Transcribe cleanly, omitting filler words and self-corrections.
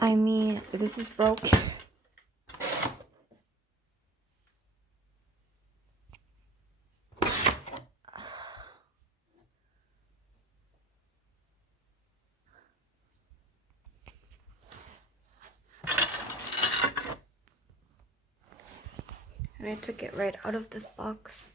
I mean, this is broken. And I took it right out of this box.